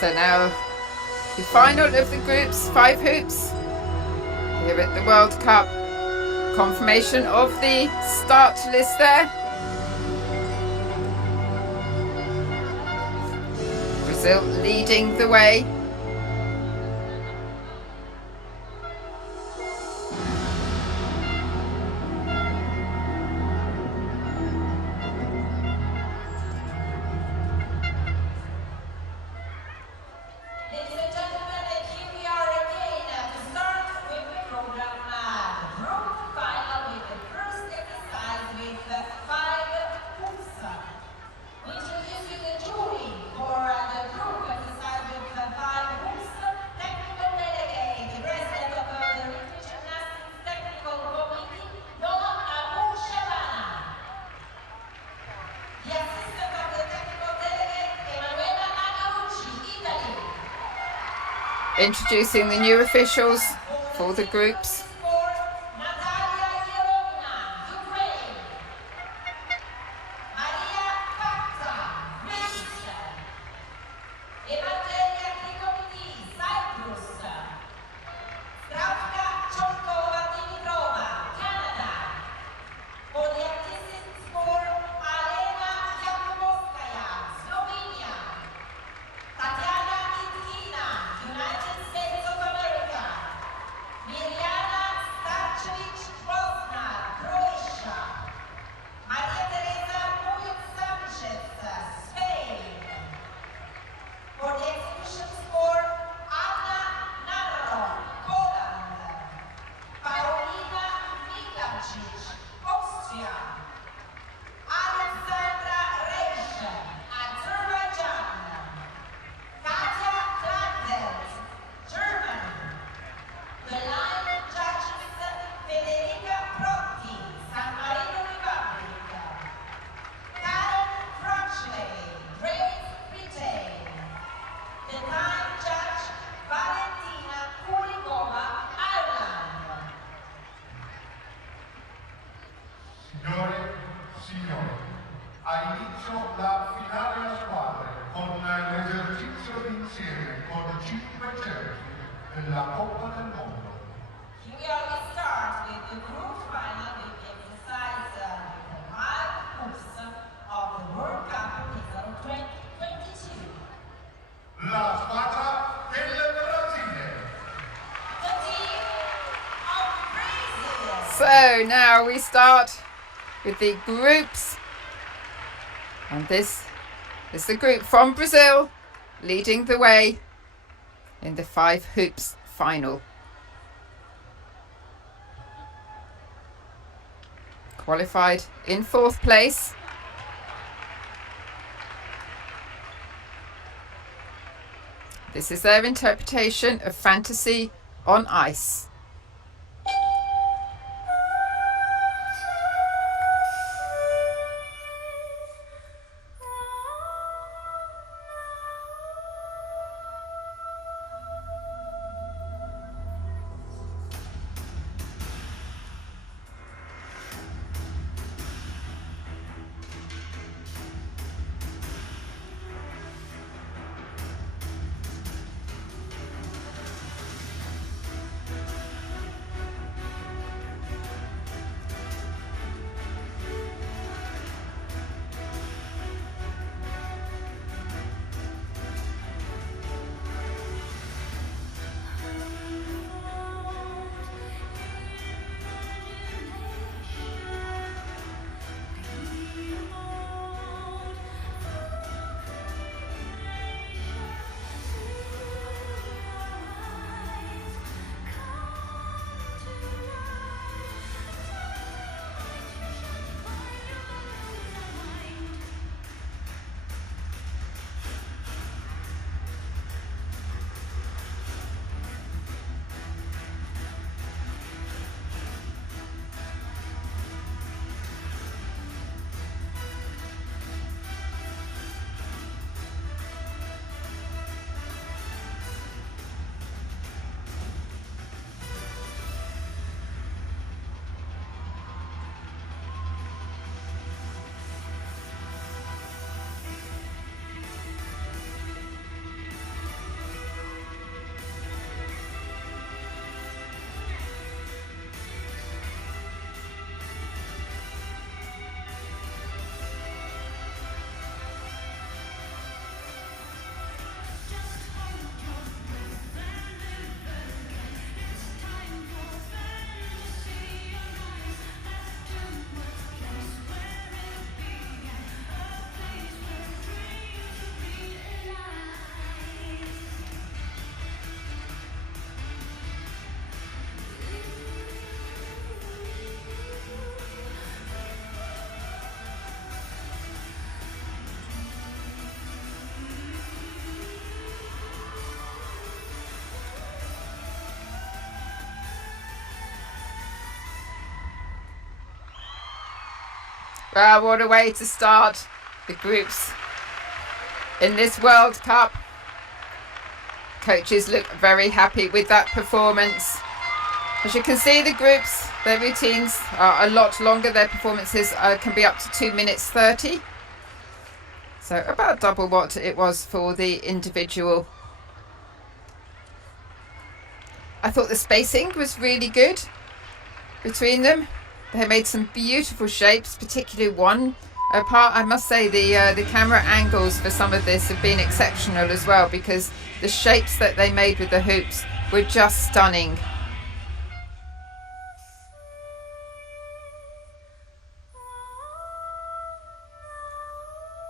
So now the final of the groups, 5 hoops, here at the World Cup. Confirmation of the start list there. Brazil leading the way. Introducing the new officials for the groups. So now we start with the groups, and this is the group from Brazil leading the way in the 5 hoops final. Qualified in 4th place. This is their interpretation of fantasy on ice. Wow, what a way to start the groups in this World Cup. Coaches look very happy with that performance. As you can see, the groups, their routines are a lot longer. Their performances can be up to 2 minutes 30. So about double what it was for the individual. I thought the spacing was really good between them. They made some beautiful shapes, particularly one part. I must say the camera angles for some of this have been exceptional as well, because the shapes that they made with the hoops were just stunning.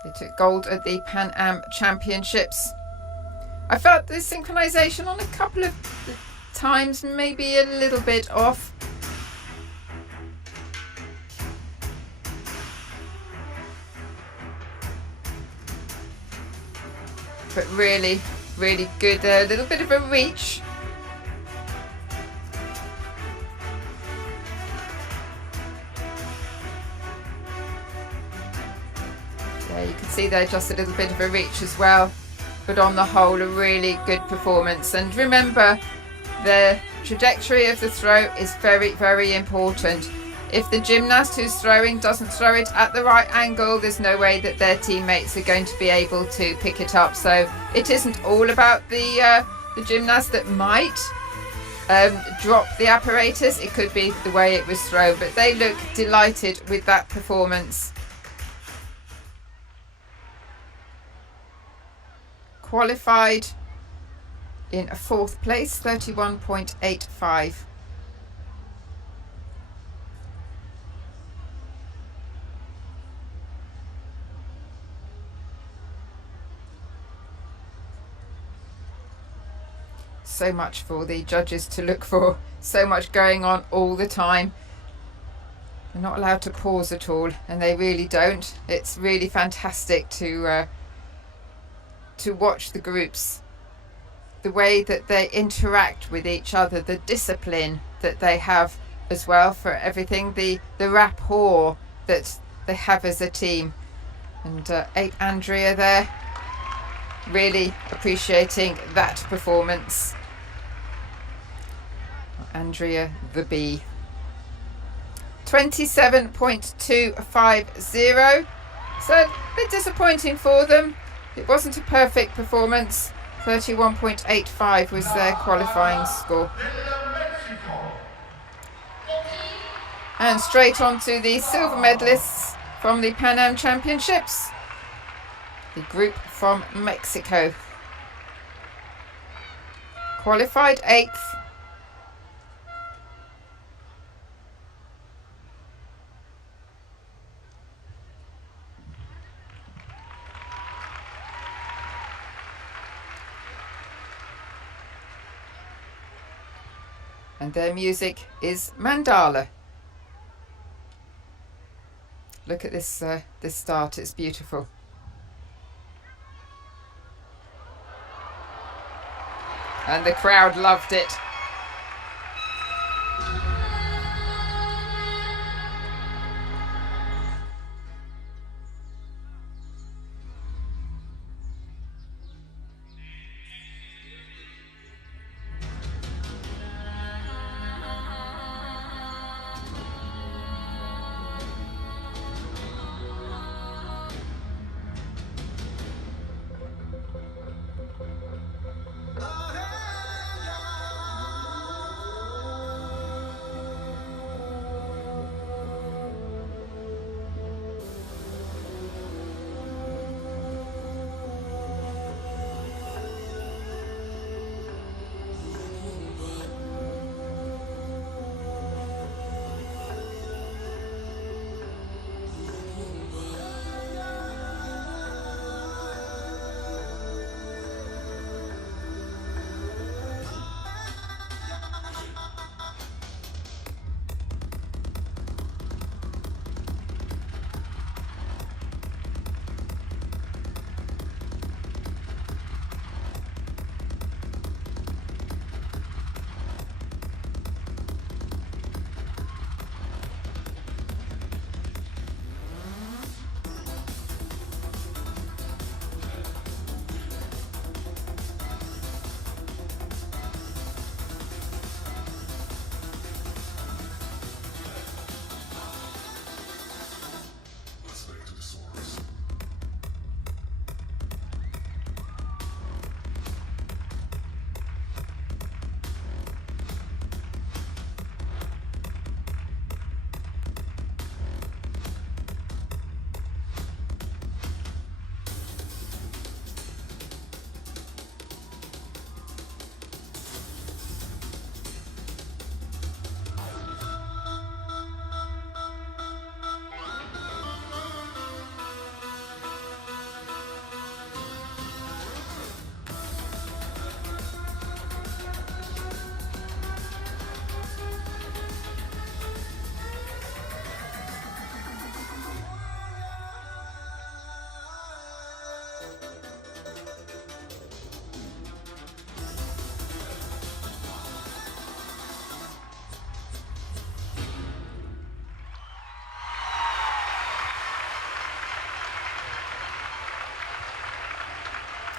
They took gold at the Pan Am Championships. I felt the synchronization on a couple of times maybe a little bit off. But really, really good there. A little bit of a reach. Yeah, you can see there just a little bit of a reach as well. But on the whole, a really good performance. And remember, the trajectory of the throw is very, very important. If the gymnast who's throwing doesn't throw it at the right angle, there's no way that their teammates are going to be able to pick it up. So it isn't all about the gymnast that might drop the apparatus. It could be the way it was thrown, but they look delighted with that performance. Qualified in a 4th place, 31.85. So much for the judges to look for, so much going on all the time. They're not allowed to pause at all, and they really don't. It's really fantastic to watch the groups, the way that they interact with each other, the discipline that they have as well for everything, the rapport that they have as a team. And Andrea there, really appreciating that performance. Andrea the B. 27.250. So a bit disappointing for them. It wasn't a perfect performance. 31.85 was their qualifying score. And straight on to the silver medalists from the Pan Am Championships. The group from Mexico. Qualified 8th. And their music is Mandala. Look at this this start, it's beautiful. And the crowd loved it.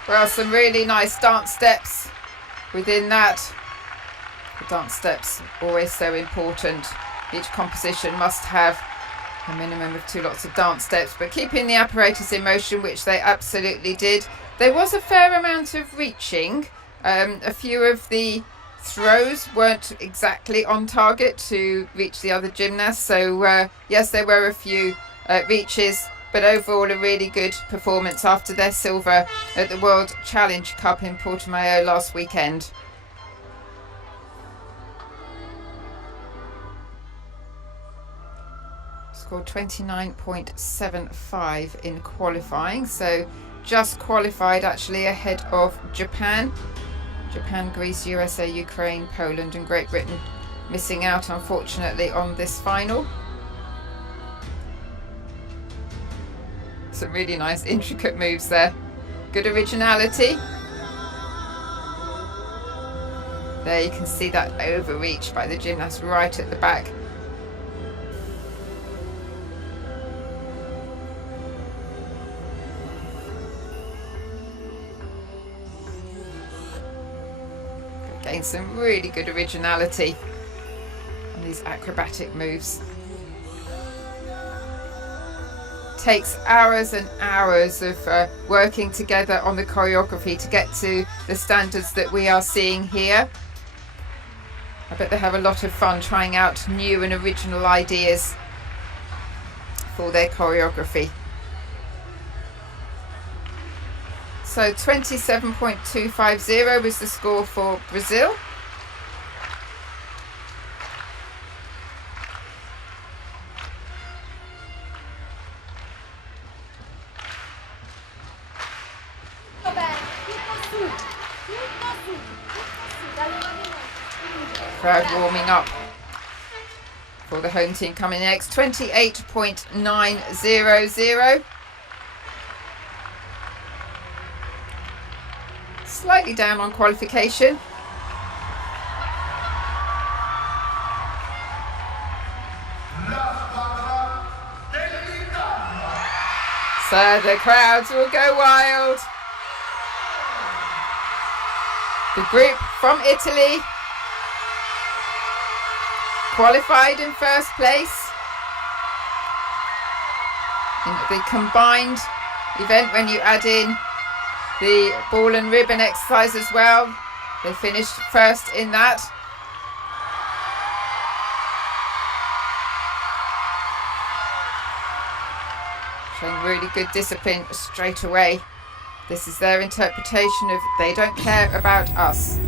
Well, some really nice dance steps within that. The dance steps always so important. Each composition must have a minimum of 2 lots of dance steps, but keeping the apparatus in motion, which they absolutely did. There was a fair amount of reaching. A few of the throws weren't exactly on target to reach the other gymnasts, so yes, there were a few reaches, but overall a really good performance after their silver at the World Challenge Cup in Portimao last weekend. Scored 29.75 in qualifying, so just qualified actually ahead of Japan. Japan, Greece, USA, Ukraine, Poland and Great Britain missing out unfortunately on this final. Some really nice intricate moves there. Good originality. There you can see that overreach by the gymnast right at the back. Again, some really good originality on these acrobatic moves. Takes hours and hours of working together on the choreography to get to the standards that we are seeing here. I bet they have a lot of fun trying out new and original ideas for their choreography. So 27.250 was the score for Brazil. Crowd warming up for the home team coming next. 28.900. Slightly down on qualification. So the crowds will go wild. The group from Italy qualified in first place in the combined event when you add in the ball and ribbon exercise as well. They finished first in that. Showing really good discipline straight away. This is their interpretation of they don't care about us.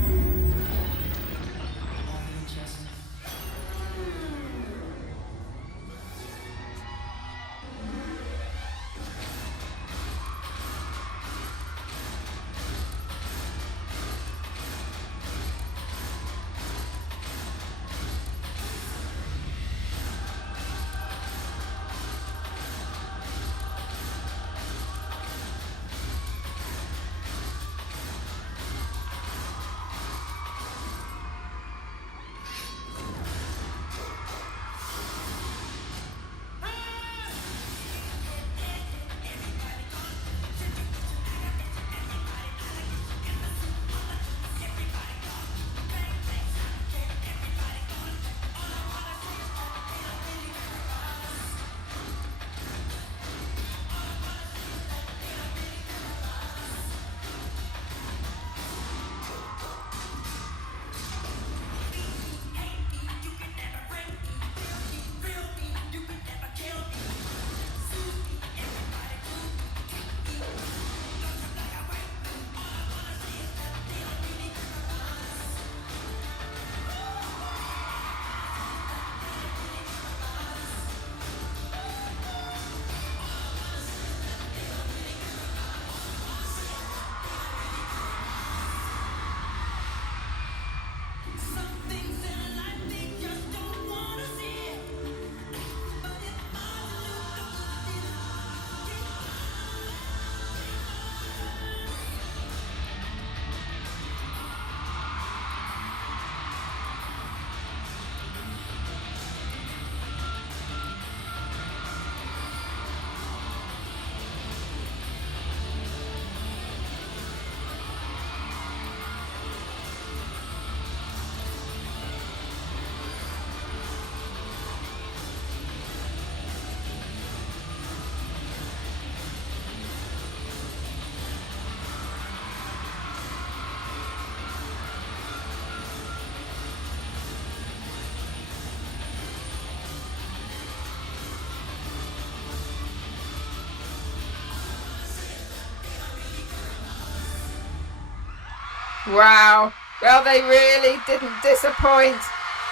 Wow. Well, they really didn't disappoint.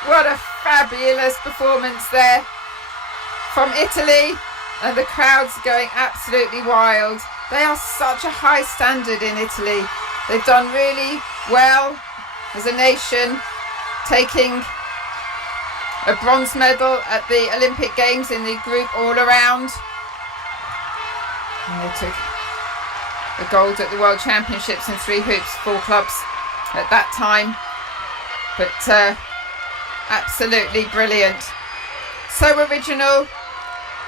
What a fabulous performance there from Italy. And the crowd's going absolutely wild. They are such a high standard in Italy. They've done really well as a nation, taking a bronze medal at the Olympic Games in the group all around. And they took the gold at the World Championships in 3 hoops, 4 clubs at that time. But absolutely brilliant. So original,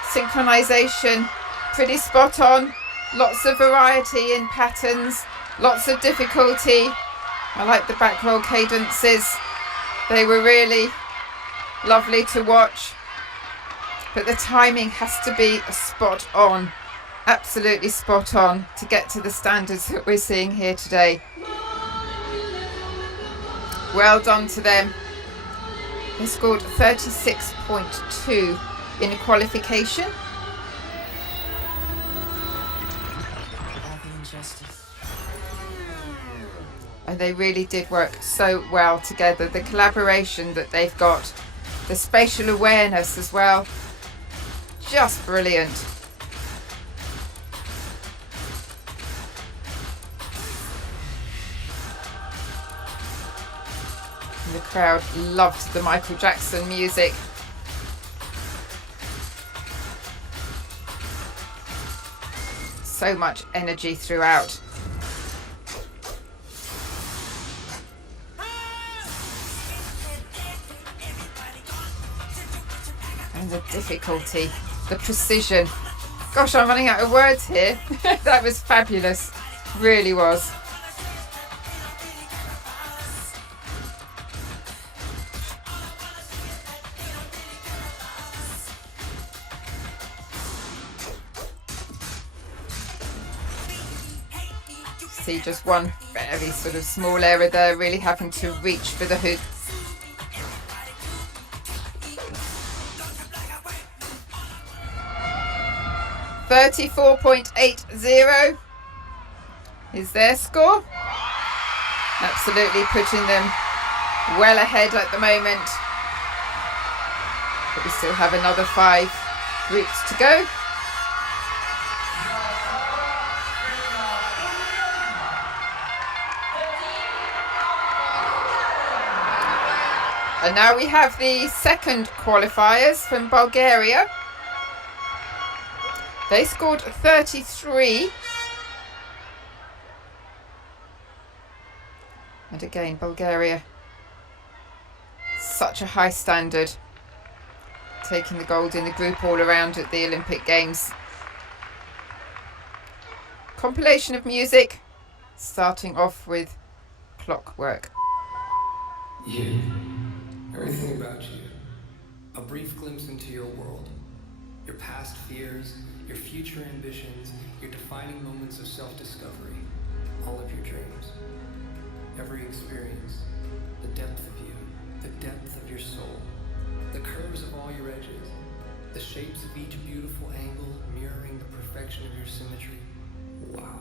synchronization, pretty spot on, lots of variety in patterns, lots of difficulty. I like the back roll cadences. They were really lovely to watch. But the timing has to be spot on, absolutely spot on, to get to the standards that we're seeing here today. Well done to them. They scored 36.2 in qualification. And they really did work so well together. The collaboration that they've got, the spatial awareness as well, just brilliant. And the crowd loved the Michael Jackson music. So much energy throughout. And the difficulty, the precision. Gosh, I'm running out of words here. That was fabulous. Really was. See just one very sort of small error there, really having to reach for the hoop. .34.80 is their score. Absolutely putting them well ahead at the moment. But we still have another 5 groups to go. And now we have the second qualifiers from Bulgaria. They scored 33. And again, Bulgaria, such a high standard, taking the gold in the group all around at the Olympic Games. Compilation of music, starting off with Clockwork. You, everything about you, a brief glimpse into your world, your past fears, your future ambitions, your defining moments of self-discovery, all of your dreams, every experience, the depth of you, the depth of your soul, the curves of all your edges, the shapes of each beautiful angle mirroring the perfection of your symmetry. Wow.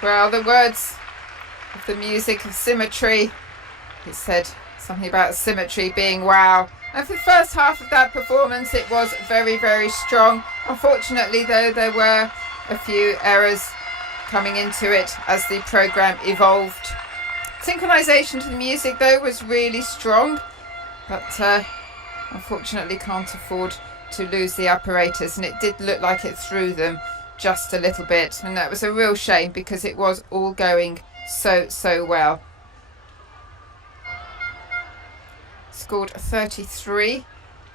Well, the words of the music of Symmetry, it said something about symmetry being wow. And for the first half of that performance, it was very, very strong. Unfortunately, though, there were a few errors coming into it as the program evolved. Synchronization to the music, though, was really strong, but unfortunately can't afford to lose the apparatus, and it did look like it threw them just a little bit, and that was a real shame because it was all going so well. Scored 33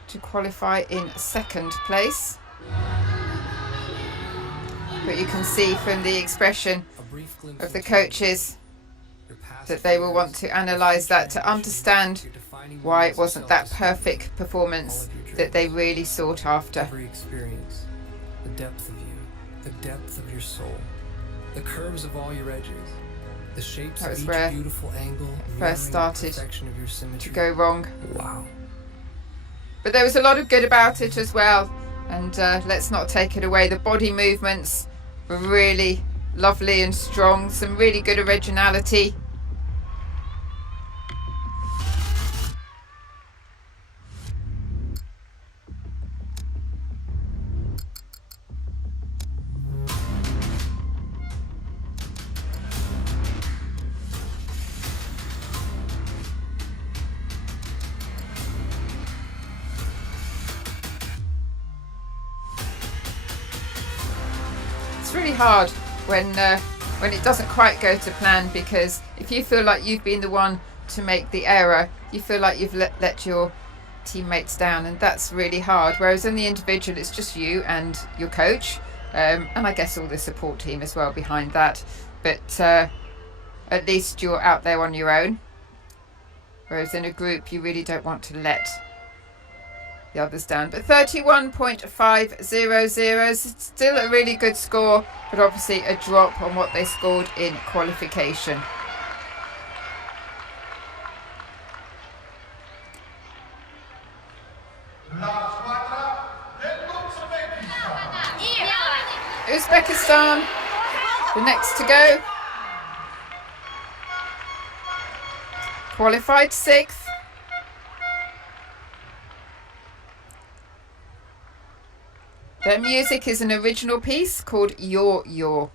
to qualify in second place. But you can see from the expression of the coaches that they will want to analyse that to understand why it wasn't that perfect performance that they really sought after. Every experience, the depth of you, the depth of your soul, the curves of all your edges, the shapes That of was each where beautiful angle, first started of your symmetry. to go wrong. Wow. But there was a lot of good about it as well, and let's not take it away. The body movements were really lovely and strong, some really good originality. It's really hard when it doesn't quite go to plan, because if you feel like you've been the one to make the error, you feel like you've let your teammates down, and that's really hard. Whereas in the individual, it's just you and your coach, and I guess all the support team as well behind that. But at least you're out there on your own. Whereas in a group, you really don't want to let the others down. But 31.500 is still a really good score, but obviously a drop on what they scored in qualification. Uzbekistan, the next to go, qualified 6th. Their music is an original piece called Your.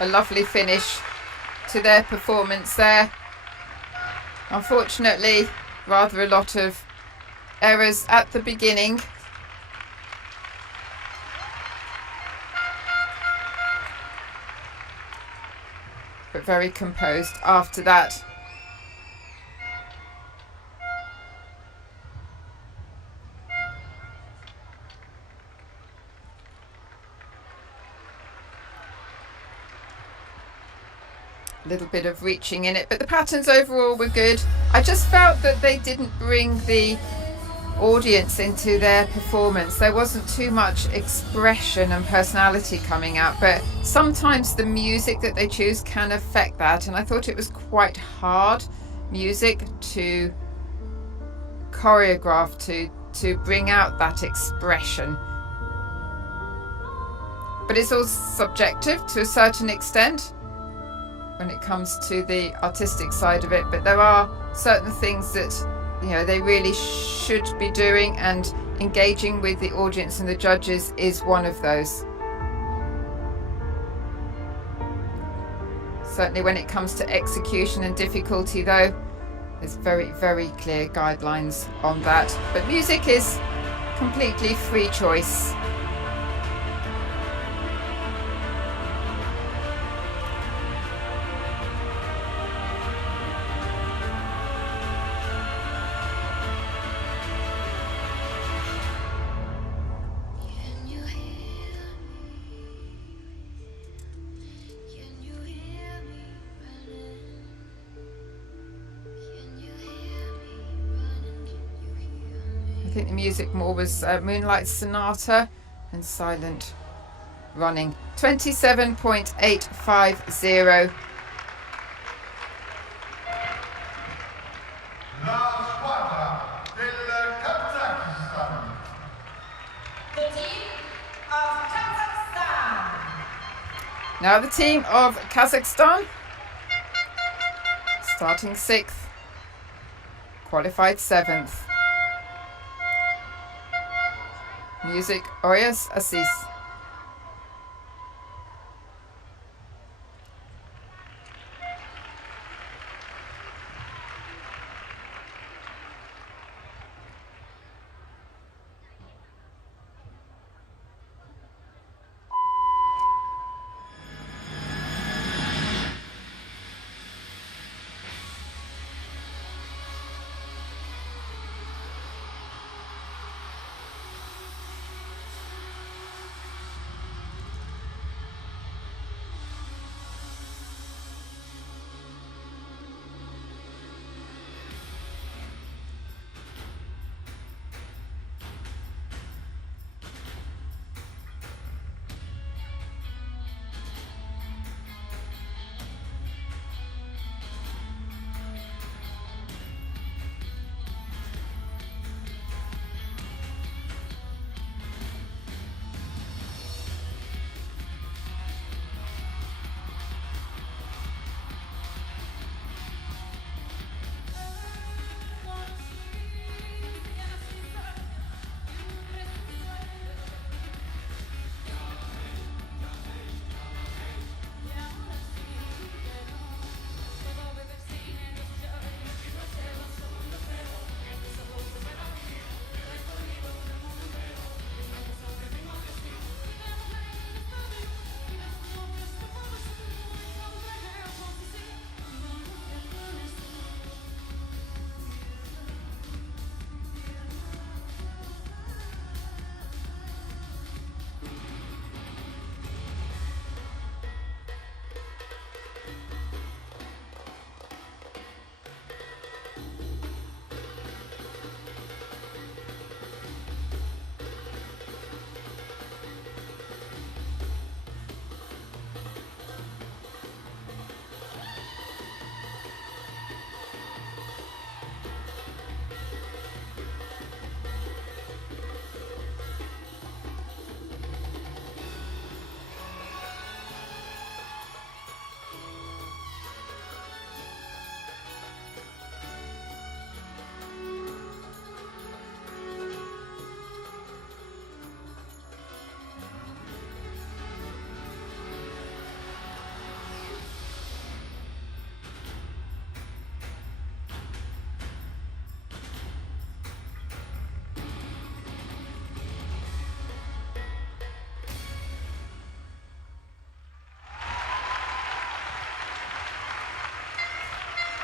a lovely finish to their performance there. Unfortunately, rather a lot of errors at the beginning. But very composed after that. A little bit of reaching in it, but the patterns overall were good. I just felt that they didn't bring the audience into their performance. There wasn't too much expression and personality coming out, but sometimes the music that they choose can affect that, and I thought it was quite hard music to choreograph to bring out that expression. But it's all subjective to a certain extent when it comes to the artistic side of it, but there are certain things that, you know, they really should be doing, and engaging with the audience and the judges is one of those. Certainly when it comes to execution and difficulty though, there's very, very clear guidelines on that. But music is completely free choice. I think the music more was Moonlight Sonata and Silent Running. 27.850. Now the team of Kazakhstan, starting 6th, qualified 7th. Music, Oyas Assis.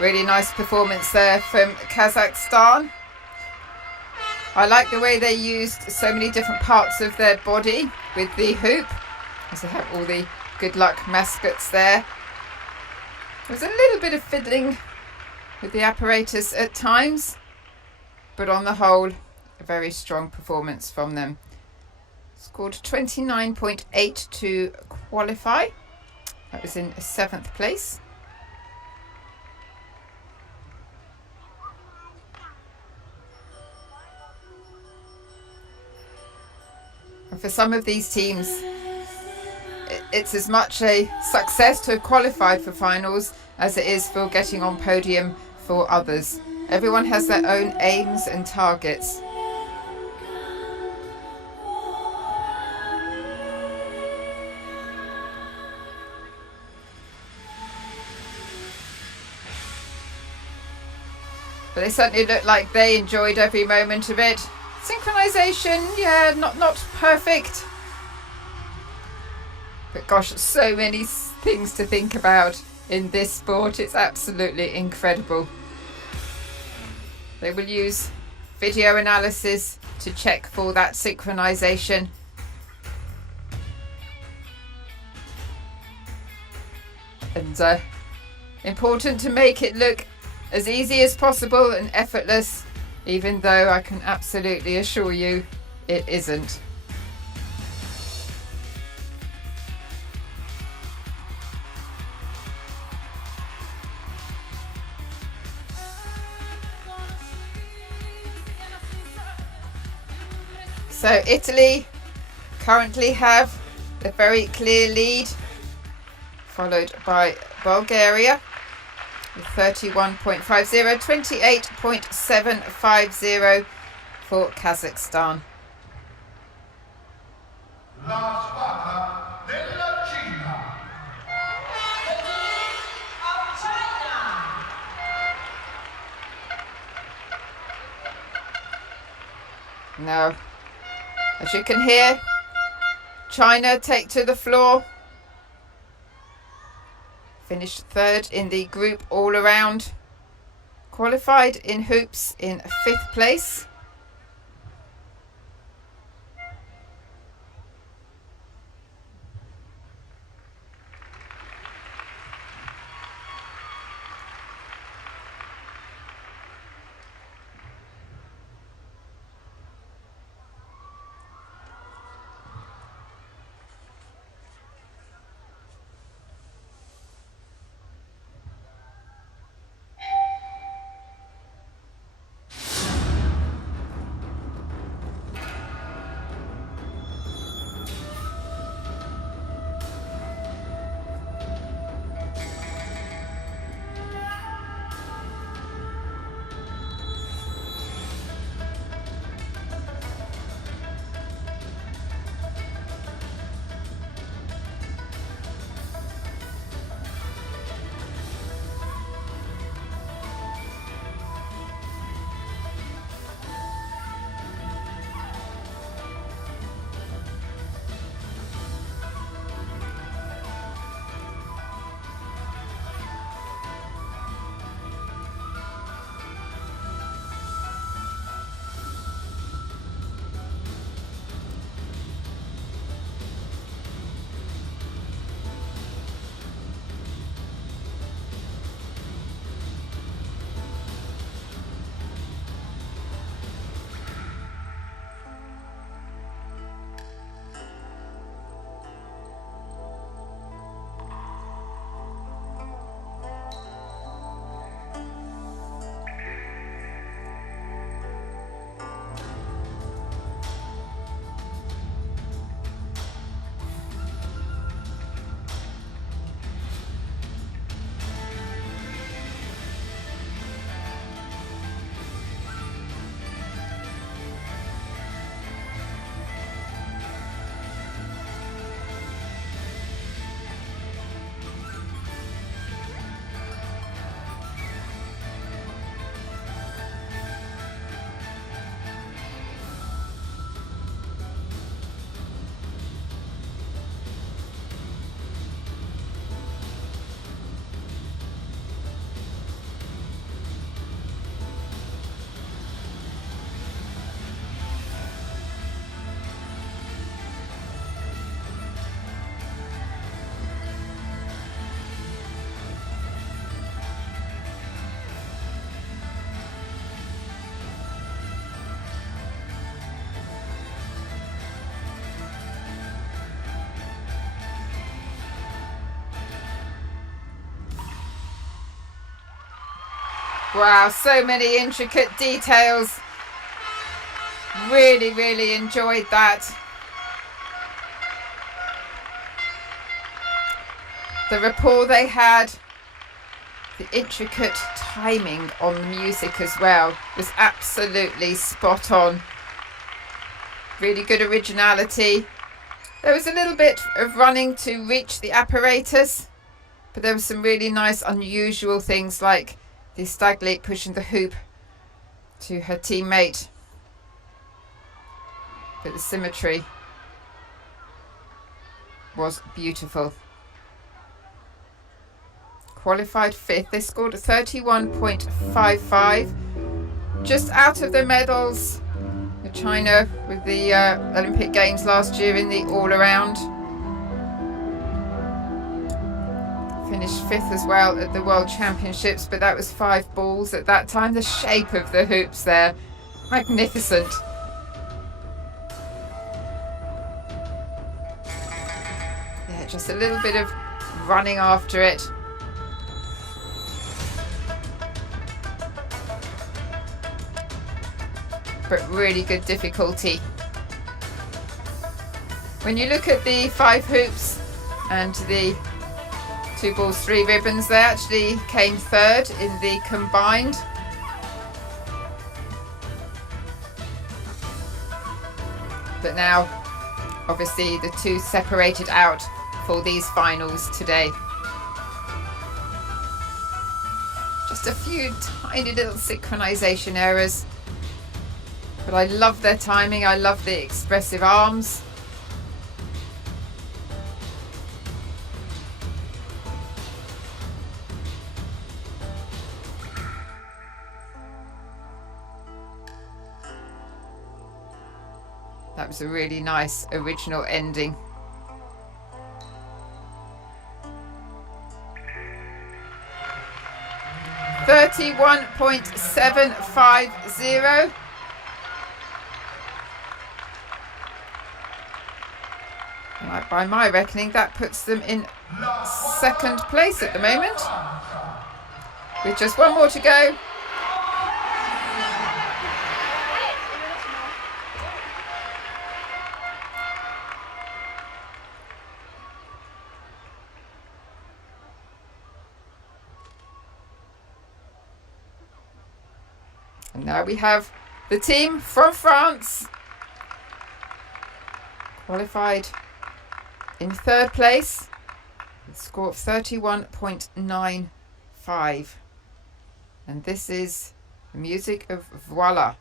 Really nice performance there from Kazakhstan. I like the way they used so many different parts of their body with the hoop, as they have all the good luck mascots there. There was a little bit of fiddling with the apparatus at times, but on the whole, a very strong performance from them. Scored 29.8 to qualify. That was in 7th place. And for some of these teams, it's as much a success to have qualified for finals as it is for getting on podium for others. Everyone has their own aims and targets. But they certainly looked like they enjoyed every moment of it. Synchronization, yeah, not perfect. But gosh, so many things to think about in this sport. It's absolutely incredible. They will use video analysis to check for that synchronization. And important to make it look as easy as possible and effortless, even though I can absolutely assure you it isn't. So Italy currently have a very clear lead, followed by Bulgaria with 31.50, 28.750 for Kazakhstan. La squadra della Cina. Now, as you can hear, China take to the floor. Finished 3rd in the group all around. Qualified in hoops in 5th place. Wow, so many intricate details. Really, really enjoyed that. The rapport they had, the intricate timing on the music as well was absolutely spot on. Really good originality. There was a little bit of running to reach the apparatus, but there were some really nice unusual things like the stag leap pushing the hoop to her teammate. But the symmetry was beautiful. Qualified 5th. They scored a 31.55. Just out of the medals. China with the Olympic Games last year in the all-around. Finished 5th as well at the World Championships, but that was 5 balls at that time. The shape of the hoops there, magnificent. Yeah, just a little bit of running after it. But really good difficulty. When you look at the 5 hoops and the 2 balls, 3 ribbons, they actually came 3rd in the combined. But now, obviously, the 2 separated out for these finals today. Just a few tiny little synchronization errors. But I love their timing, I love the expressive arms. That was a really nice original ending. .750. By my reckoning, that puts them in 2nd place at the moment. With just 1 more to go. And now we have the team from France, qualified in 3rd place, with a score of 31.95. And this is the music of Voila.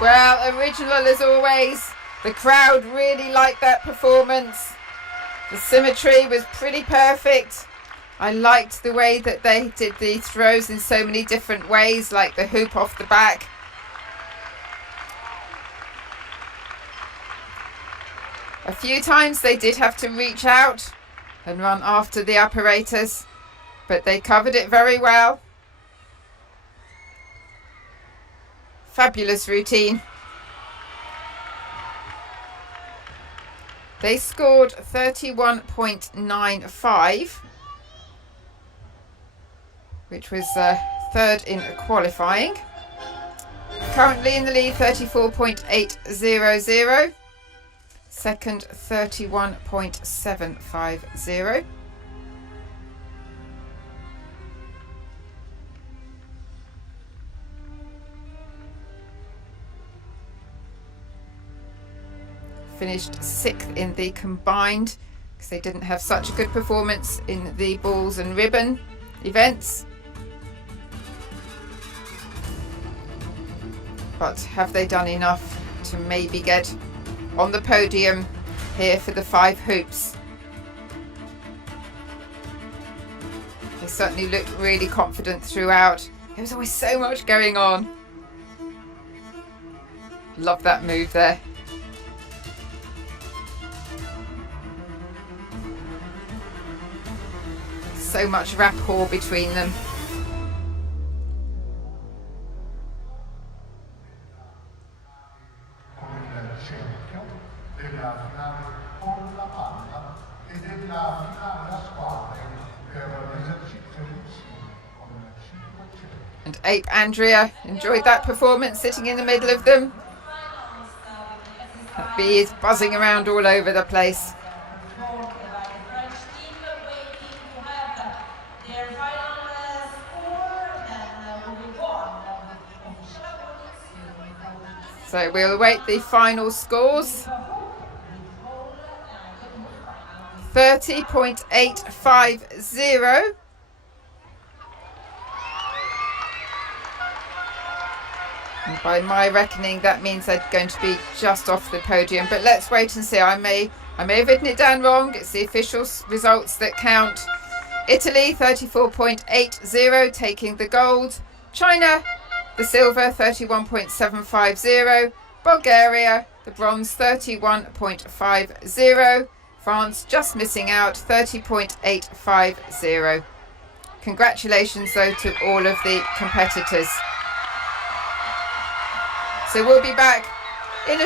Well, original as always. The crowd really liked that performance. The symmetry was pretty perfect. I liked the way that they did the throws in so many different ways, like the hoop off the back. A few times they did have to reach out and run after the apparatus, but they covered it very well. Fabulous routine. They scored 31.95, which was third in qualifying. Currently in the lead, 34.800. Second, 31.750. Finished sixth in the combined because they didn't have such a good performance in the balls and ribbon events. But have they done enough to maybe get on the podium here for the 5 hoops? They certainly looked really confident throughout. There was always so much going on. Love that move there. So much rapport between them. And Ape Andrea enjoyed that performance, sitting in the middle of them. That bee is buzzing around all over the place. So we'll await the final scores. 30.850. And by my reckoning, that means they're going to be just off the podium. But let's wait and see. I may have written it down wrong. It's the official results that count. Italy, 34.80, taking the gold. China, the silver, 31.750. Bulgaria, the bronze, 31.50. France just missing out, 30.850. Congratulations though to all of the competitors. So we'll be back